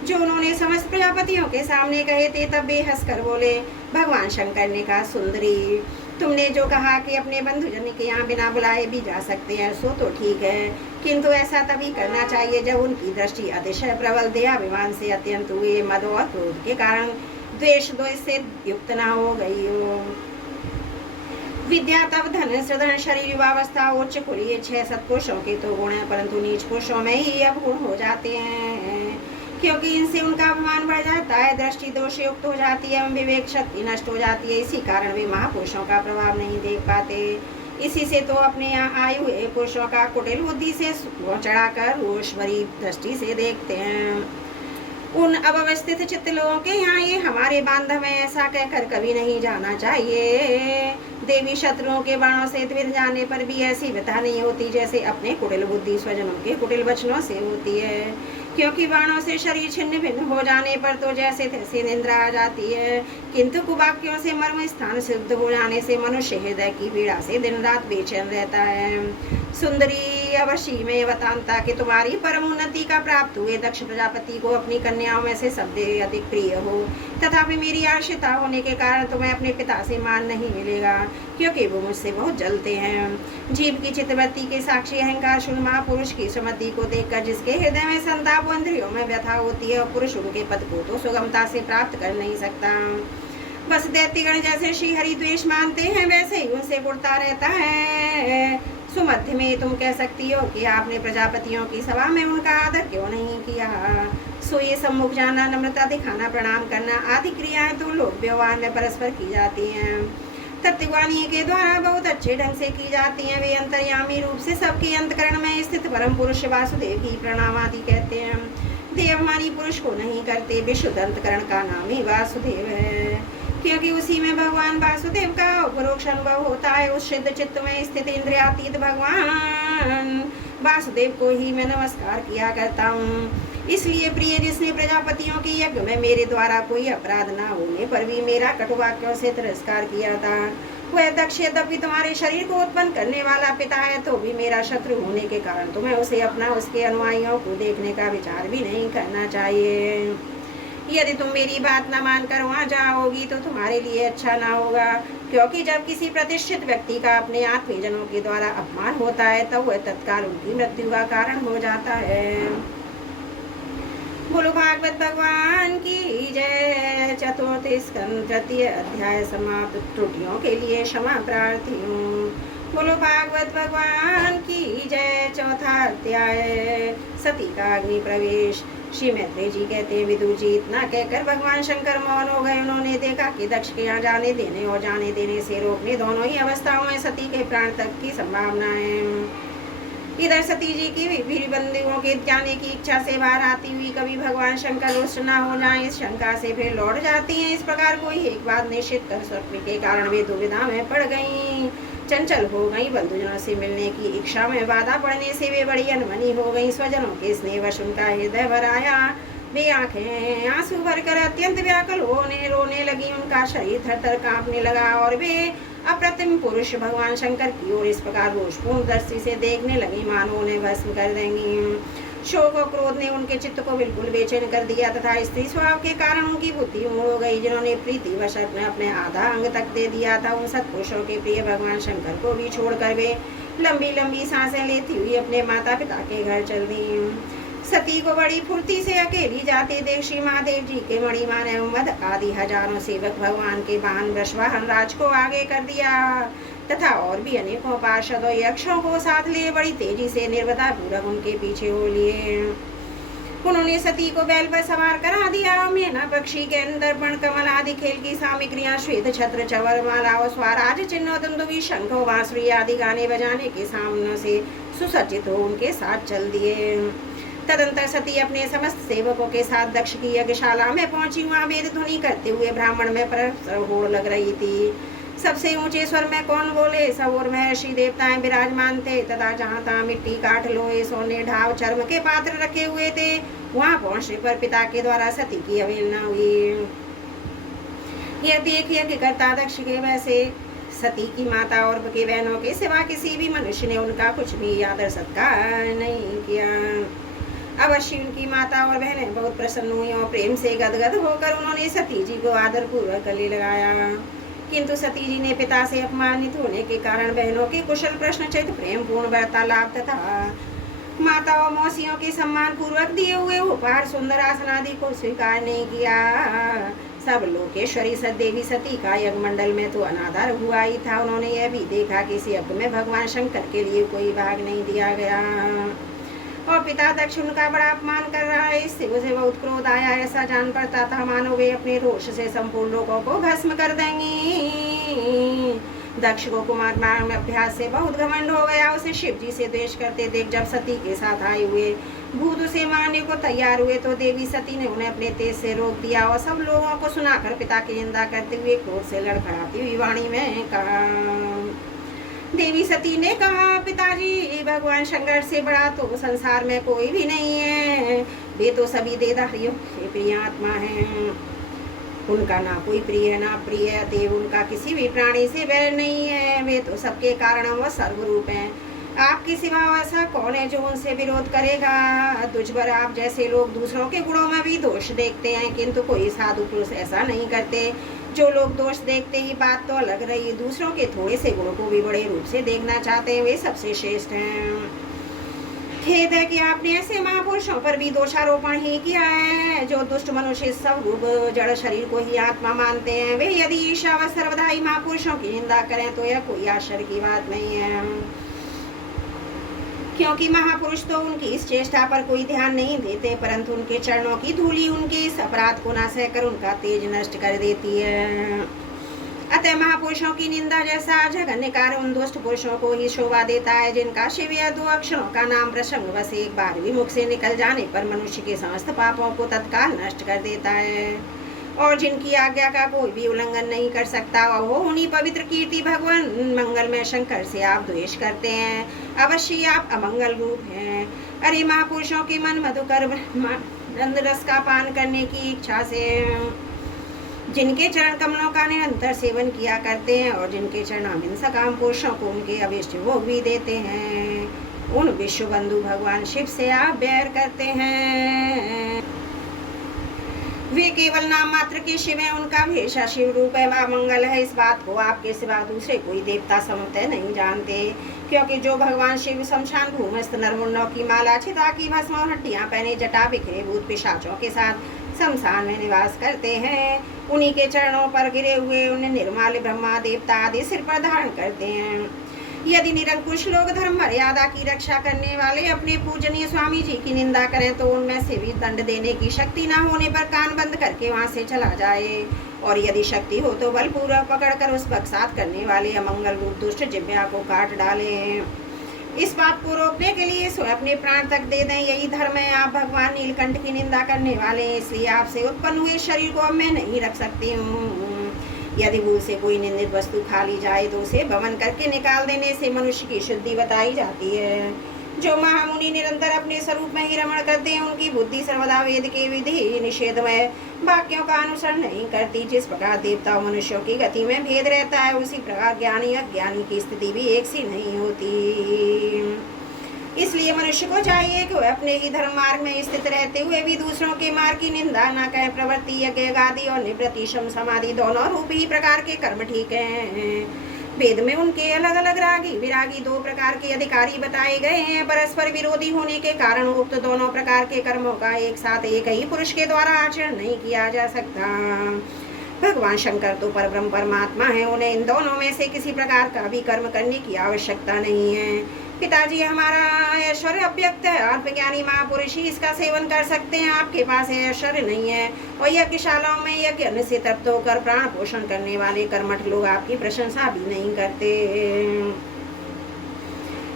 जो उन्होंने समस्त प्रजापतियों के सामने कहे थे। तब वे हंसकर बोले, भगवान शंकर ने कहा, सुंदरी, तुमने जो कहा कि अपने बंधुजन के यहाँ बिना बुलाए भी जा सकते हैं, सो तो ठीक है, किंतु ऐसा तभी करना चाहिए जब उनकी दृष्टि अतिशय प्रबल दयाभिमान से अत्यंत हुए मद और क्रोध के कारण द्वेष दोष से युक्त न हो गई हो। विद्या, तप, धन, सृजन, शरीर, युवावस्था, उच्च कुल, ये 6 सत्पुरुषों के तो गुण हैं, परंतु नीच पुरुषों में ही अवगुण हो जाते हैं, क्योंकि इनसे उनका अभिमान बढ़ जाता है, दृष्टि दोष युक्त हो जाती है, विवेक शक्ति नष्ट हो जाती है। इसी कारण वे महापुरुषों का प्रभाव नहीं देख पाते। इसी से तो अपने यहाँ आए हुए पुरुषों का कुटिल बुद्धि से चढ़ाकर रोषभरी दृष्टि से देखते हैं। उन अव्यवस्थित चित्त लोगों के यहाँ ये हमारे बांधव है, ऐसा कहकर कभी नहीं जाना चाहिए। देवी शत्रुओं के बाणों से द्विध जाने पर भी ऐसी व्यथा नहीं होती जैसे अपने कुटिल बुद्धि स्वजनों के कुटिल वचनों से होती है, क्योंकि बाणों से शरीर छिन्न भिन्न हो जाने पर तो जैसे तैसे निंद्रा आ जाती है, किंतु कुवाक्यों से मर्म स्थान सिद्ध हो जाने से मनुष्य हृदय की पीड़ा से दिन रात बेचैन रहता है। सुंदरी, अवश्य में बताता कि तुम्हारी परम उन्नति का प्राप्त हुए दक्ष प्रजापति को अपनी कन्याओं में से सबसे अधिक प्रिय हो, तथापि मेरी आश्रिता होने के कारण तुम्हें अपने पिता से मान नहीं मिलेगा, क्योंकि वो मुझसे बहुत जलते हैं। जीव की चित्तवृत्ति के साक्षी अहंकार शून्य महापुरुष की सुमति को देखकर जिसके हृदय में संताप व इंद्रियों में व्यथा होती है, पुरुष उनके पद को तो सुगमता से प्राप्त कर नहीं सकता। बस दैत्यगण जैसे श्रीहरि द्वेष मानते हैं, वैसे ही उनसे उड़ता रहता है। सुमध्य में तुम कह सकती हो कि आपने प्रजापतियों की सभा में उनका आदर क्यों नहीं किया। सो ये सम्मुख जाना, नम्रता दिखाना, प्रणाम करना आदि क्रियाएं तो लोक व्यवहार में परस्पर की जाती हैं, तत्ववाणी के द्वारा बहुत अच्छे ढंग से की जाती हैं। वे अंतर्यामी रूप से सबके अंतकरण में स्थित परम पुरुष वासुदेव की प्रणाम आदि कहते हैं। देवमानी पुरुष को नहीं करते, विशुद्ध अंतकरण का नाम ही वासुदेव है, क्योंकि उसी में भगवान वासुदेव का परोक्ष अनुभव होता है। उस सिद्ध चित्त में स्थित इंद्रियातीत भगवान वासुदेव को ही मैं नमस्कार किया करता हूँ। इसलिए प्रिय, जिसने प्रजापतियों के यज्ञ में मेरे द्वारा कोई अपराध न होने पर भी मेरा कटुवाक्यों से तिरस्कार किया था, वह दक्ष यद्यपि तुम्हारे शरीर को उत्पन्न करने वाला पिता है, तो भी मेरा शत्रु होने के कारण तुम्हें उसे अपना, उसके अनुयायियों को देखने का विचार भी नहीं करना चाहिए। यदि तुम मेरी बात न मानकर वहाँ जाओगी तो तुम्हारे लिए अच्छा ना होगा, क्योंकि जब किसी प्रतिष्ठित व्यक्ति का अपने आत्मीयजनों के द्वारा अपमान होता है, तब वह तत्काल उनकी मृत्यु का कारण हो जाता है। बोलो भागवत भगवान की जय। चतुर्थ स्कंद तृतीय अध्याय समाप्त। त्रुटियों के लिए क्षमा प्रार्थी हूँ। बोलो भागवत भगवान की जय। चौथा अध्याय सती का अग्नि प्रवेश। श्री मैत्री जी कहते हैं, विदुर जी इतना कहकर भगवान शंकर मौन हो गए। उन्होंने देखा कि दक्ष के यहाँ जाने देने और जाने देने से रोकने दोनों ही अवस्थाओं में सती के प्राण तक की संभावना है। इधर सती जी की भी बंदियों के जाने की इच्छा से बाहर आती हुई कभी भगवान शंकर रुष्ट न हो जाए, इस शंका से फिर लौट जाती हैं। इस प्रकार कोई एक बात निश्चित कर स्वप्न के कारण वे दुविधा में पड़ गईं, चंचल हो गई। बंधुजनों से मिलने की इच्छा में बाधा पड़ने से वे बड़ी अनमनी हो गई। स्वजनों के स्नेहवश उनका हृदय भर आया। वे आंखें आंसू भरकर अत्यंत व्याकुल रोने लगी। उनका शरीर थर थर कांपने लगा और वे अप्रतिम पुरुष भगवान शंकर की ओर इस प्रकार रोषपूर्ण दृष्टि से देखने लगी मानो उन्हें भस्म कर देंगी। शोक और क्रोध ने उनके चित्त को बिल्कुल बेचैन कर दिया तथा स्त्री स्वभाव के कारण उनकी बुद्धि मूढ़ हो गई। जिन्होंने प्रीतिवश अपने आधा अंग तक दे दिया था, उन सत्पुरुषों के प्रिय भगवान शंकर को भी छोड़कर वे लंबी लंबी सांसें लेती हुई अपने माता पिता के घर चल दी। सती को बड़ी फुर्ती से अकेली जाते देख श्री महादेव जी के मणिमान एवं मद आदि हजारों सेवक भगवान के वाहन वृषवाहन राज को आगे कर दिया तथा और भी अनेकों पार्षदों यक्षों को साथ लिए बड़ी तेजी से निर्वता पूर्वक उनके पीछे हो लिए। उन्होंने सती को बैल पर सवार करा दिया। मेना पक्षी के दर्पण कमल आदि खेल की सामग्रियां श्वेत छत्र चवर माला और स्वराज चिन्ह दुंदुभी शंख बांसुरी आदि गाने बजाने के सामने से सुसज्जित हो उनके साथ चल दिए। तदंतर सती अपने समस्त सेवकों के साथ दक्ष की यज्ञशाला में पहुंची। वहां वेद ध्वनि करते हुए ब्राह्मण में पर होड़ लग रही थी। सबसे ऊंचे स्वर में कौन बोले, सब और महर्षि देवताएं विराजमान थे तथा जहाँ तहाँ मिट्टी काठ लोहे सोने ढाव चर्म के पात्र रखे हुए थे। वहां पहुंचने पर पिता के द्वारा सती की अवहेलना हुई। यह देख यज्ञ करता दक्ष के वैसे सती की माता और के बहनों के सिवा किसी भी मनुष्य ने उनका कुछ भी आदर सत्कार नहीं किया। अवश्य उनकी माता और बहनें बहुत प्रसन्न हुई और प्रेम से गदगद होकर उन्होंने सती जी को आदर पूर्वक गले लगाया। किंतु सती जी ने पिता से अपमानित होने के कारण बहनों के कुशल प्रश्न चित प्रेम पूर्ण वार्तालाप तथा माता और मौसियों के सम्मान पूर्वक दिए हुए उपहार सुंदर आसन आदि को स्वीकार नहीं किया। सब लोकेश्वरी सदेवी सती का यज्ञ मंडल में तो अनादर हुआ ही था। उन्होंने यह भी देखा कि इस यज्ञ में भगवान शंकर के लिए कोई भाग नहीं दिया गया और पिता दक्ष उनका बड़ा अपमान कर रहा है। इससे उसे बहुत क्रोध आया। ऐसा जान पड़ता था मानो वे अपने रोष से संपूर्ण लोगों को भस्म कर देंगी। दक्ष को कुमार मार्ग में अभ्यास से बहुत घमंड हो गया। उसे शिव जी से द्वेष करते देख जब सती के साथ आए हुए भूत उसे मारने को तैयार हुए तो देवी सती ने उन्हें अपने तेज से रोक दिया और सब लोगों को सुनाकर पिता की निंदा करते हुए क्रोध से लड़खड़ाती हुई वाणी में कहा। देवी सती ने कहा, पिताजी भगवान शंकर से बड़ा तो संसार में कोई भी नहीं है। वे तो सभी देवधारियों के प्रिय आत्मा हैं। उनका ना कोई प्रिय ना प्रिय देव उनका किसी भी प्राणी से बैर नहीं है। वे तो सबके कारण व सर्वरूप हैं। आपके सिवा ऐसा कौन है जो उनसे विरोध करेगा। तुझ पर आप जैसे लोग दूसरों के गुणों में भी दोष देखते हैं किंतु कोई साधु पुरुष ऐसा नहीं करते। जो लोग दोष देखते ही बात तो अलग रही, दूसरों के थोड़े से गुणों को भी बड़े रूप से देखना चाहते हैं, वे सबसे श्रेष्ठ हैं। खेद है कि आपने ऐसे महापुरुषों पर भी दोषारोपण ही किया है जो दुष्ट मनुष्य सब रूप जड़ शरीर को ही आत्मा मानते हैं। वे यदि ईर्ष्या व सर्वदाई महापुरुषों की निंदा करें तो यह कोई आश्चर्य की बात नहीं है, क्योंकि महापुरुष तो उनकी इस चेष्टा पर कोई ध्यान नहीं देते, परंतु उनके चरणों की धूली उनके इस अपराध को न सहकर उनका तेज नष्ट कर देती है। अतः महापुरुषों की निंदा जैसा जघन्य कार्य उन दुष्ट पुरुषों को ही शोभा देता है जिनका शिव या 2 अक्षरों का नाम प्रसंग बस एक बार भी मुख से निकल जाने पर मनुष्य के समस्त पापों को तत्काल नष्ट कर देता है और जिनकी आज्ञा का कोई भी उल्लंघन नहीं कर सकता वो उन्हीं पवित्र कीर्ति भगवान मंगल में शंकर से आप द्वेष करते हैं। अवश्य आप अमंगल रूप हैं। अरे महापुरुषों के मन मधुकर ब्रह्मानंद रस का पान करने की इच्छा से जिनके चरण कमलों का निरंतर सेवन किया करते हैं और जिनके चरणामिंसा काम पुरुषों को उनके अभिष्ट भोग भी देते हैं, उन विश्व बंधु भगवान शिव से आप बैर करते हैं। वे केवल नाम मात्र के शिव हैं, उनका भेषा शिव रूप है, वह मंगल है। इस बात को आपके सिवा दूसरे कोई देवता समझते नहीं जानते, क्योंकि जो भगवान शिव शमशान भूमस्थ नरमुंडों की माला छिता की भस्म और हड्डियां पहने जटा बिखरे भूत पिशाचों के साथ शमशान में निवास करते हैं, उन्हीं के चरणों पर गिरे हुए उन्हें निर्माल्य ब्रह्मा देवता आदि सिर पर धारण करते हैं। यदि निरंकुश लोग धर्म मर्यादा की रक्षा करने वाले अपने पूजनीय स्वामी जी की निंदा करें तो उनमें से भी दंड देने की शक्ति न होने पर कान बंद करके वहां से चला जाए, और यदि शक्ति हो तो बलपूर्वक पकड़कर उस बक्सात करने वाले अमंगल रूप दुष्ट जिह्वा को काट डाले। इस बात को रोकने के लिए स्वयं अपने प्राण तक दे दें, यही धर्म है। आप भगवान नीलकंठ की निंदा करने वाले, इसलिए आपसे उत्पन्न हुए शरीर को अब मैं नहीं रख सकती हूँ। यदि भूल से कोई निंदित वस्तु खा ली जाए तो उसे भवन करके निकाल देने से मनुष्य की शुद्धि बताई जाती है। जो महामुनि निरंतर अपने स्वरूप में ही रमण करते हैं उनकी बुद्धि सर्वदा वेद के विधि निषेधमय वाक्यों का अनुसरण नहीं करती। जिस प्रकार देवता और मनुष्यों की गति में भेद रहता है उसी प्रकार ज्ञानी अज्ञानी की स्थिति भी एक सी नहीं होती। इसलिए मनुष्य को चाहिए कि वह अपने ही धर्म मार्ग में स्थित रहते हुए भी दूसरों के मार्ग की निंदा न कहे। प्रवृत्ति यज्ञ आदि और निवृत्ति शम समाधि दोनों रूप ही प्रकार के कर्म ठीक हैं। वेद में उनके अलग अलग रागी विरागी दो प्रकार के अधिकारी बताए गए हैं। परस्पर विरोधी होने के कारण उक्त दोनों प्रकार के कर्मों का एक साथ एक ही पुरुष के द्वारा आचरण नहीं किया जा सकता। भगवान शंकर तो परब्रह्म परमात्मा है, उन्हें इन दोनों में से किसी प्रकार का भी कर्म करने की आवश्यकता नहीं है। पिताजी, हमारा ऐश्वर्य अव्यक्त है, आत्मज्ञानी महापुरुष ही इसका सेवन कर सकते हैं। आपके पास ऐश्वर्य नहीं है और यज्ञशालाओं में यज्ञ से तृप्त होकर प्राण पोषण करने वाले कर्मठ लोग आपकी प्रशंसा भी नहीं करते।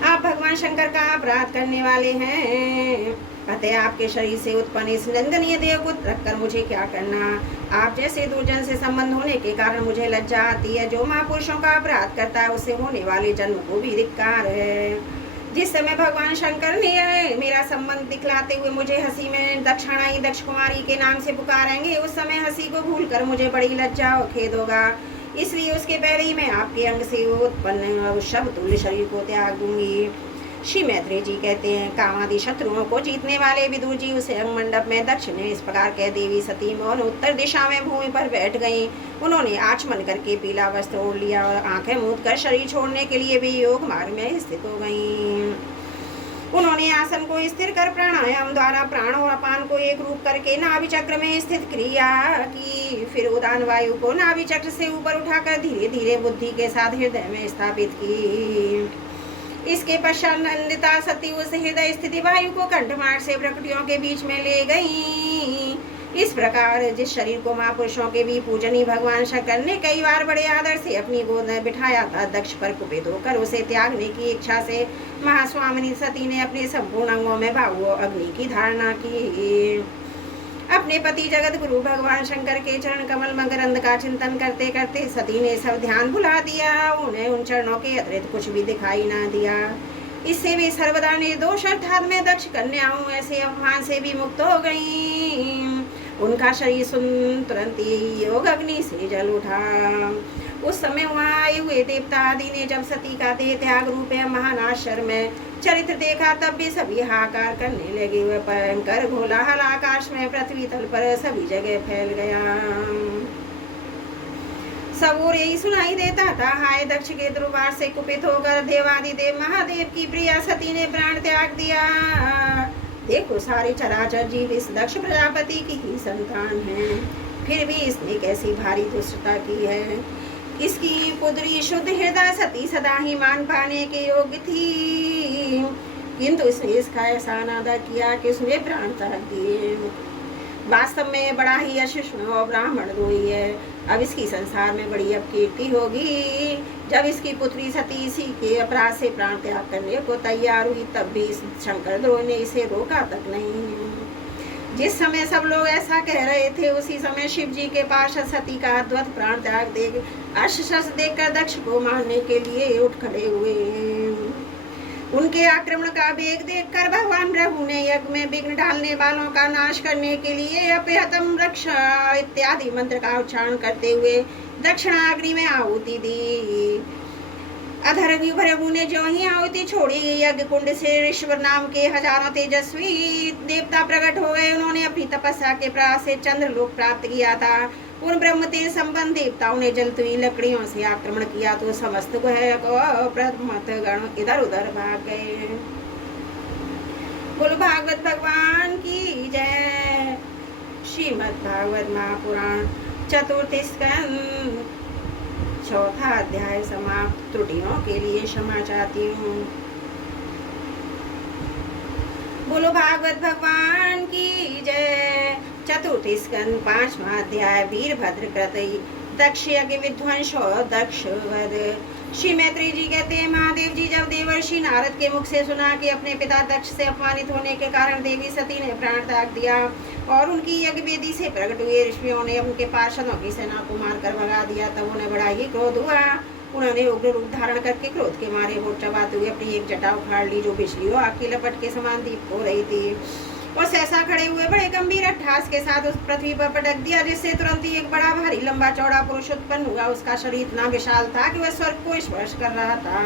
आप भगवान शंकर का अपराध करने वाले हैं, अतः आपके शरीर से उत्पन्न इस निंदनीय देह को रखकर मुझे क्या करना। आप जैसे दुर्जन से संबंध होने के कारण मुझे लज्जा आती है। जो महापुरुषों का अपराध करता है उससे होने वाले जन्म को भी धिक्कार है। जिस समय भगवान शंकर ने मेरा संबंध दिखलाते हुए मुझे हंसी में दक्षिणाई दक्ष कुमारी के नाम से पुकारेंगे, उस समय हंसी को भूलकर मुझे बड़ी लज्जा और खेद होगा। इसलिए उसके पहले ही मैं आपके अंग से उत्पन्न शब्द तुल्य शरीर को त्याग दूंगी। श्री मैत्रेय जी कहते हैं, कामादि शत्रुओं को जीतने वाले विदुर जी उसे अंग मंडप में दक्ष ने इस प्रकार कह देवी सती मौन उत्तर दिशा में भूमि पर बैठ गईं। उन्होंने आचमन करके पीला वस्त्र ओढ़ लिया और आंखें मूंद कर शरीर छोड़ने के लिए भी योग मार्ग में स्थित हो गईं। उन्होंने आसन को स्थिर कर प्राणायाम द्वारा प्राण और अपान को एक रूप करके नाभि चक्र में स्थित क्रिया की। फिर उदान वायु को नाभि चक्र से ऊपर उठाकर धीरे धीरे बुद्धि के साथ हृदय में स्थापित की। इसके पश्चात नंदिता सती उस हृदय स्थिति वायु को कंठमार्ग से प्रकृतियों के बीच में ले गई। इस प्रकार जिस शरीर को महापुरुषों के भी पूजनीय भगवान शंकर ने कई बार बड़े आदर से अपनी गोद में बिठाया था, दक्ष पर कुपित होकर उसे त्यागने की इच्छा से महास्वामिनी सती ने अपने संपूर्ण अंगों में भाव अग्नि की धारणा की। अपने पति जगत गुरु भगवान शंकर के चरण कमल मकरंद का चिंतन करते करते सती ने सब ध्यान भुला दिया। उन्हें उन चरणों के अतिरिक्त कुछ भी दिखाई ना दिया। इससे भी सर्वदा निर्दोष अर्थात में दक्ष कन्याओं ऐसे अपमान से भी मुक्त हो गईं। उनका शरीर सुन तुरंत ही योग अग्नि से जल उठा। उस समय वहाँ आए हुए देवता आदि ने जब सती का देह त्याग रूप महान आश्चर्य में चरित्र देखा, तब भी सभी हाहाकार करने लगे। वह भयंकर घोलाहल आकाश में पृथ्वी तल पर सभी जगह फैल गया। सब और यही सुनाई देता था, हाय दक्ष के दरबार से कुपित होकर देवादिदेव महादेव की प्रिया सती ने प्राण त्याग दिया। देखो, सारे चराचर जीव इस दक्ष प्रजापति की ही संतान हैं, फिर भी इसने कैसी भारी दुष्टता की है। इसकी पुत्री शुद्ध हृदय सती सदा ही मान पाने के योग्य थी, किंतु इसने इसका ऐसा अनादर किया कि उसने प्राण त्याग दिए। वास्तव में बड़ा ही अशिष्ट और ब्राह्मण द्रोही है। अब इसकी संसार में बड़ी अपकीर्ति होगी। जब इसकी पुत्री सती इसी के अपराध से प्राण त्याग करने को तैयार हुई, तब भी इस शंकर द्रोही ने इसे रोका तक नहीं। जिस समय सब लोग ऐसा कह रहे थे, उसी समय शिव जी के पास सती का अद्भुत प्राण त्याग दे अस्त्र देकर दक्ष को मारने के लिए उठ खड़े हुए। उनके आक्रमण का वेग देखकर भगवान प्रभु ने यज्ञ में विघ्न डालने वालों का नाश करने के लिए अपहतम रक्ष इत्यादि मंत्र का उच्चारण करते हुए दक्षिणाग्नि में आहुति दी। अधर्मी प्रभु ने जो ही आहुति छोड़ी, यज्ञ कुंड से ऋषभ नाम के हजारों तेजस्वी देवता प्रकट हो गए। उन्होंने अपनी तपस्या के प्रयास से चंद्रलोक प्राप्त किया था। उन ब्रह्म तेज संबंध देवताओं ने जलती हुई लकड़ियों से आक्रमण किया तो समस्त गण इधर उधर भाग गए। बोलो भागवत भगवान की जय। श्रीमद् भागवत महापुराण चतुर्थ स्कंद चौथा अध्याय समाप्त। त्रुटियों के लिए क्षमा चाहती हूँ। बोलो भागवत भगवान की जय। चतुर्थ स्कंद पांचवा अध्याय वीरभद्र कृत दक्ष यज्ञ विध्वंस दक्ष वध। श्री मैत्रेय जी कहते हैं, महादेव जी जब देवर्षि नारद के मुख से सुना कि अपने पिता दक्ष से अपमानित होने के कारण देवी सती ने प्राण त्याग दिया और उनकी यज्ञ वेदी से प्रकट हुए ऋषियों ने उनके पार्षदों की सेना को मारकर भगा दिया, तब उन्हें बड़ा ही क्रोध हुआ। उन्होंने उग्र रूप धारण करके क्रोध के मारे होठ चबाते हुए अपनी एक जटा उखाड़ ली, जो बिजली और आग की लपट के समान दीप हो रही थी, और सहसा खड़े हुए बड़े गंभीर अट्ठास के साथ उस पृथ्वी पर पटक दिया, जिससे तुरंत ही एक बड़ा भारी लंबा चौड़ा पुरुष उत्पन्न हुआ। उसका शरीर इतना विशाल था कि वह स्वर्ग को स्पर्श कर रहा था।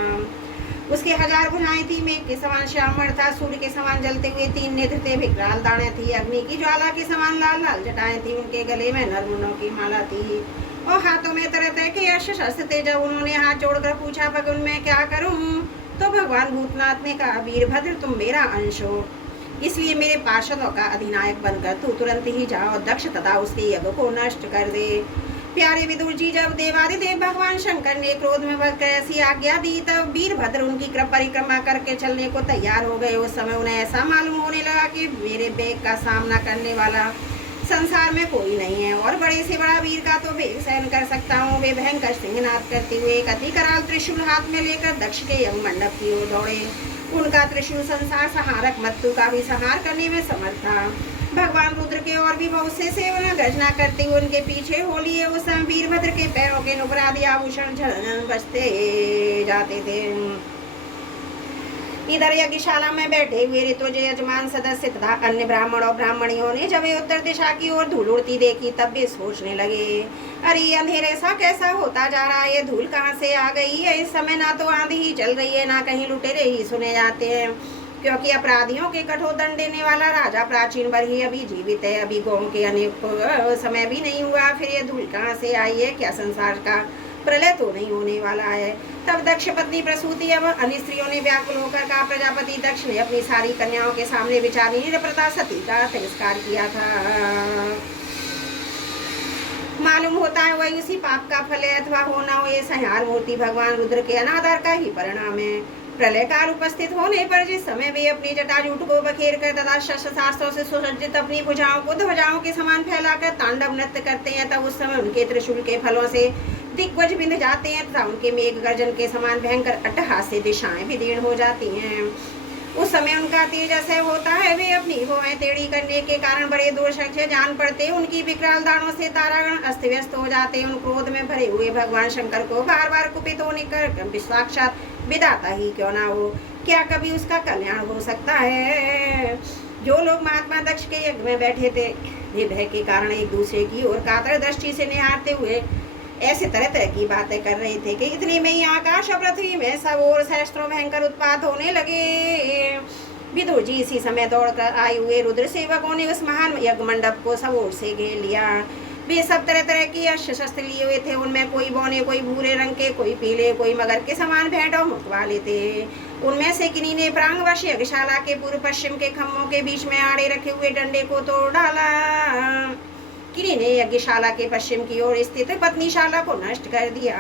उसके 1000 भुजाएं थी, मेघ के समान श्यामल था, सूर्य के समान जलते हुए 3 नेत्र थे, विकराल दाढ़ें थी, अग्नि की ज्वाला के समान लाल लाल जटाएं थी, उनके गले में नरमुंडों की माला थी। और हाथों में तरह तरह के अस्त्र शस्त्र थे। जब उन्होंने हाथ जोड़कर पूछा भगवान मैं क्या करूं, तो भगवान भूतनाथ ने कहा वीरभद्र तुम मेरा अंश हो, इसलिए मेरे पार्षदों का अधिनायक बनकर तू तुरंत ही जा और दक्ष तथा उसके यज्ञ को नष्ट कर दे। प्यारे विदुर जी, जब देवादिदेव भगवान शंकर ने क्रोध में भरकर ऐसी आज्ञा दी, तब वीरभद्र उनकी परिक्रमा करके चलने को तैयार हो गए। उस समय उन्हें ऐसा मालूम होने लगा कि मेरे वेग का सामना करने वाला संसार में कोई नहीं है और बड़े से बड़ा वीर का तो वेग सहन कर सकता हूँ। वे भयंकर सिंहनाद करते हुए एक अति कराल त्रिशूल हाथ में लेकर दक्ष के यज्ञ मंडप की ओर दौड़े। उनका त्रिशूल संसार संहारक मृत्यु का भी संहार करने में समर्थ था। भगवान रुद्र के और भी बहुत से सेवक गर्जना करते हुए उनके पीछे हो लिए। उस समय वीरभद्र के पैरों के नुपुर आदि आभूषण बजते जाते थे। इधर यज्ञशाला में बैठे हुए ऋतुजय यजमान सदस्य तथा अन्य ब्राह्मण और ब्राह्मणियों ने जब उत्तर दिशा की ओर धूल उड़ती देखी, तब वे सोचने लगे, अरे अंधेरे सा कैसा होता जा रहा है, ये धूल कहाँ से आ गई है। इस समय ना तो आंधी ही चल रही है, ना कहीं लुटेरे ही सुने जाते हैं, क्योंकि अपराधियों के कठोर दंड देने वाला राजा प्राचीन वर ही अभी जीवित है। अभी गौम के अनेक समय भी नहीं हुआ, फिर ये धूल कहाँ से आई है। क्या संसार का प्रलय तो नहीं होने वाला है। तब दक्ष पत्नी प्रसूति एवं अन्य स्त्रियों ने व्याकुल होकर कहा, प्रजापति दक्ष ने अपनी सारी कन्याओं के सामने विचारी निरप्रता सती का तिरस्कार किया था। मालूम होता है वही उसी पाप का फल है, अथवा हो ना हो ये संहार मूर्ति भगवान रुद्र के अनादर का ही परिणाम है। प्रलय काल उपस्थित होने पर जिस समय वे अपनी जटाजूट को बखेर कर तथा शस्त्र शास्त्रों से सुसज्जित अपनी भुजाओं को ध्वजाओं के समान फैलाकर तांडव नृत्य करते हैं, तब उस समय उनके त्रिशूल के फलों से दिग्गज बिंध जाते हैं तथा उनके मेघ गर्जन के समान भयंकर अट्टहास से दिशाएं विदीर्ण हो जाती हैं। उस समय उनका तेज ऐसे होता है, वे अपनी भुआएं टेढ़ी करने के कारण बड़े दूरशक्ष जान पड़ते, उनकी विकराल दानों से तारागण अस्त व्यस्त हो जाते। उन क्रोध में भरे हुए भगवान शंकर को बार बार कुपित होने कर साक्षात विधाता ही क्यों ना हो, क्या कभी उसका कल्याण हो सकता है। जो लोग महात्मा दक्ष के यज्ञ में बैठे थे, वे भय के कारण एक दूसरे की ओर कातर दृष्टि से निहारते हुए ऐसे तरह तरह की बातें कर रहे थे कि इतने में ही आकाश और पृथ्वी में सब ओर सहस्त्रों भयंकर उत्पात होने लगे। विदुर जी इसी समय दौड़कर आए हुए रुद्र सेवकों ने उस महान यज्ञ मंडप को सब ओर से घेर लिया। वे सब तरह तरह की अस्त्र शस्त्र लिए हुए थे, उनमें कोई बौने, कोई भूरे रंग के, कोई पीले, कोई मगर के समान भेंट और मुख वाले थे। उनमें से किन्हीं ने प्रांगवश यज्ञशाला के पूर्व पश्चिम के खम्भों के बीच में आड़े रखे हुए डंडे को तोड़ डाला, किन्हीं ने यज्ञशाला के पश्चिम की ओर स्थित पत्नीशाला को नष्ट कर दिया,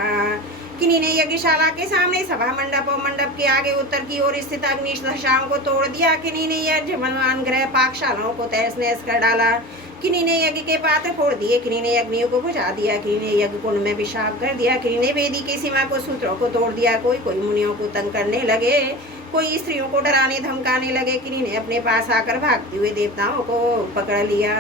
किन्हीं ने यज्ञशाला के सामने सभा मंडप और मंडप के आगे उत्तर की ओर स्थित अग्निशालाओं को तोड़ दिया, किन्हीं ने यजमान गृह पाकशालाओं को तहस नहस कर डाला, किन्हीं ने यज्ञ के पात्र फोड़ दिए, किन्हीं ने अग्नियों को बुझा दिया, किन्हीं ने यज्ञ कुंड में विषाप कर दिया, किन्हीं ने वेदी की सीमा को सूत्रों को तोड़ दिया। कोई कोई मुनियों को तंग करने लगे, कोई स्त्रियों को डराने धमकाने लगे, किन्हीं ने अपने पास आकर भागते हुए देवताओं को पकड़ लिया।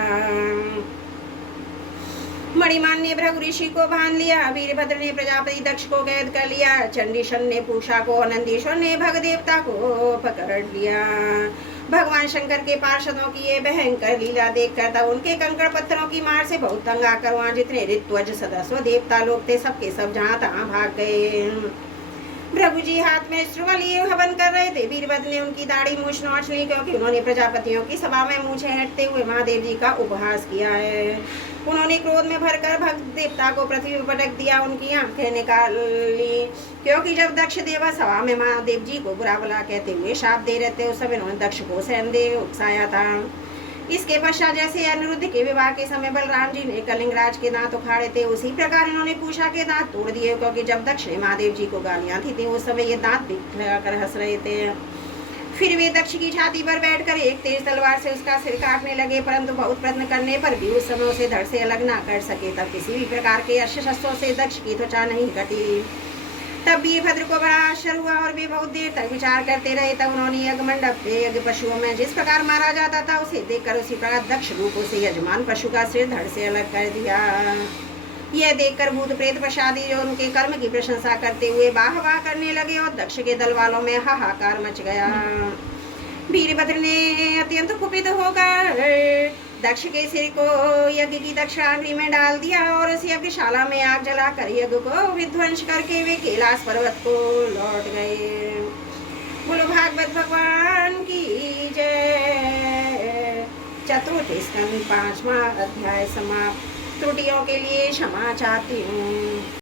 मणिमान ने भृगु ऋषि को बांध लिया, वीरभद्र ने प्रजापति दक्ष को कैद कर लिया, चंडीशन ने पूषा को, नंदीश्वर ने भग देवता को पकड़ लिया। भगवान शंकर के पार्षदों की ये भयंकर लीला देखकर तब उनके कंकड़ पत्थरों की मार से बहुत तंग आकर वहाँ जितने ऋत्वज सदस्य देवता लोग थे, सबके सब जहाँ तहाँ भाग गए। भृगु जी हाथ में श्रुवा लिए हवन कर रहे थे। वीरभद्र ने उनकी दाढ़ी मूछ नोच ली, क्योंकि उन्होंने प्रजापतियों की सभा में मूछें हटते हुए महादेव जी का उपहास किया है। उन्होंने क्रोध में भरकर भक्त देवता को पृथ्वी पर पटक दिया, उनकी आंखें निकाल ली, क्योंकि जब दक्ष देवा सभा में महादेव जी को बुरा भला कहते हुए शाप दे रहे थे, उस समय उन्होंने दक्ष को सैनदेव उकसाया था। इसके पश्चात जैसे अनिरुद्ध के विवाह के समय बलराम जी ने कलिंगराज के दांत उखाड़े थे, उसी प्रकार इन्होंने पूषा के दांत तोड़ दिए, क्योंकि जब दक्ष ने महादेव जी को गालियां थी उस समय ये दांत दिखाकर हंस रहे थे। फिर वे दक्ष की छाती पर बैठकर एक तेज तलवार से उसका सिर काटने लगे, परंतु बहुत प्रयत्न करने पर भी उस समय उसे धड़ से अलग ना कर सके। तब किसी भी प्रकार के अस्त्र शस्त्रों से दक्ष की त्वचा नहीं कटी। तब वीरभद्र को बड़ा आश्चर्य हुआ और वे बहुत देर तक विचार करते रहे। तब उन्होंने यज्ञ मंडप पे यज्ञ पशुओं में जिस प्रकार मारा जाता था उसे देखकर उसी प्रकार दक्ष रूपों से यजमान पशु का सिर धड़ से अलग कर दिया। यह देखकर भूत प्रेत प्रसादी जो उनके कर्म की प्रशंसा करते हुए वाह वाह करने लगे और दक्ष के दल वालों में हाहाकार मच गया। वीरभद्र ने अत्यंत कुपित होकर दक्ष के सिर को यज्ञ की दक्षिणाग्नि में डाल दिया और उस यज्ञशाला में आग जलाकर यज्ञ को विध्वंस करके वे कैलाश पर्वत को लौट गए। बोलो भागवत भगवान की जय। चतुर्थ स्कंद 5वां अध्याय समाप्त। त्रुटियों के लिए क्षमा चाहती हूँ।